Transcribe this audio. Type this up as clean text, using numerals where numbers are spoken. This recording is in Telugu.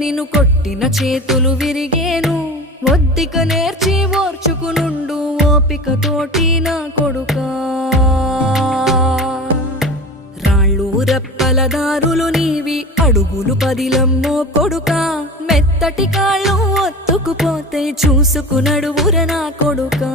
నిన్ను కొట్టిన చేతులు విరిగేను, ఒద్దిక నేర్చి ఓర్చుకునుండు ఓపిక తోటి నా కొడుకా. రాళ్ళు రెప్పల దారులు నీవి, అడుగులు పదిలమ్మో కొడుకా. మెత్తటి కాళ్ళు ఒత్తుకుపోతే చూసుకునడువుర నా కొడుకా.